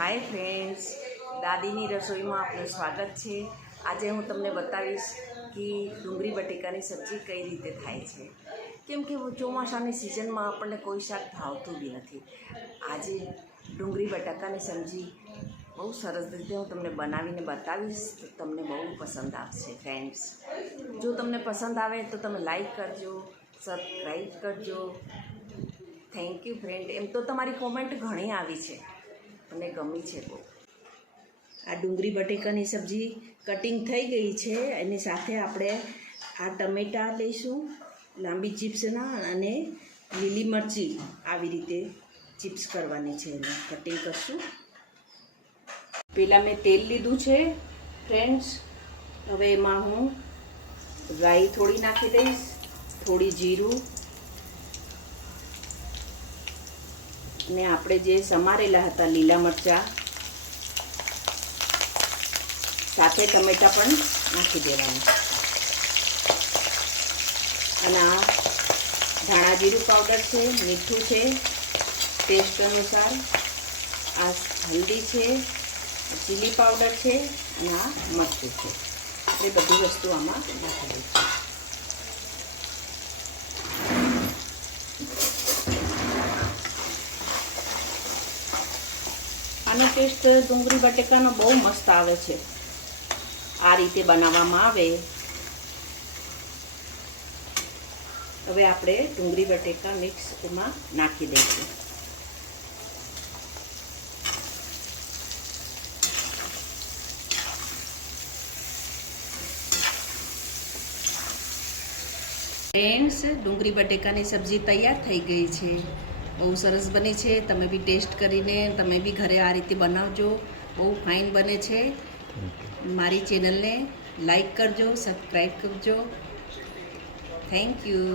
Hi friends, દાદીની રસોઈમાં આપનું સ્વાગત છે। આજે હું તમને બતાવીશ કે ડુંગળી બટેકાની સબ્જી કઈ રીતે થાય છે। કેમ કે ચોમાસાની સિઝનમાં આપણને કોઈ શાક ભાવતું બી નથી। આજે ડુંગળી બટાકાની સબ્જી બહુ સરસ રીતે હું તમને બનાવીને બતાવીશ, તો તમને બહુ પસંદ આવશે ફ્રેન્ડ્સ। જો તમને પસંદ આવે તો તમે લાઈક કરજો, સબસ્ક્રાઈબ કરજો। Thank you friend. એમ તો તમારી કોમેન્ટ ઘણી આવી છે, મને ગમી છે બહુ। આ ડુંગળી બટેકાની સબ્જી કટિંગ થઈ ગઈ છે, એની સાથે આપણે આ ટમેટાં લઈશું લાંબી ચિપ્સના, અને લીલી મરચી આવી રીતે ચિપ્સ કરવાની છે, એને કટિંગ કરશું। પહેલાં મેં તેલ લીધું છે ફ્રેન્ડ્સ। હવે એમાં હું રાઈ થોડી નાખી દઈશ, થોડી જીરું, ને આપણે જે સમારેલા હતા લીલા મરચાં, સાથે ટમેટાં પણ નાખી દેવાનું। અને આ ધાણા જીરું પાવડર છે, મીઠું છે ટેસ્ટ અનુસાર, આ હલ્દી છે, ચીલી પાવડર છે, અને આ મરચું છે। એ બધી વસ્તુ આમાં નાખી દઈશું। આનો ટેસ્ટ ડુંગળી બટેકાનો બહુ મસ્ત આવે છે, આ રીતે બનાવવામાં આવે। હવે આપણે ડુંગળી બટેકા મિક્સ એમાં નાખી દઈશું। ફ્રેન્ડ્સ, ડુંગળી બટેકાની સબ્જી તૈયાર થઈ ગઈ છે, બહુ સરસ બની છે। તમે બી ટેસ્ટ કરીને તમે બી ઘરે આ રીતે બનાવજો, બહુ ફાઇન બને છે। મારી ચેનલને લાઈક કરજો, સબસ્ક્રાઈબ કરજો। Thank you.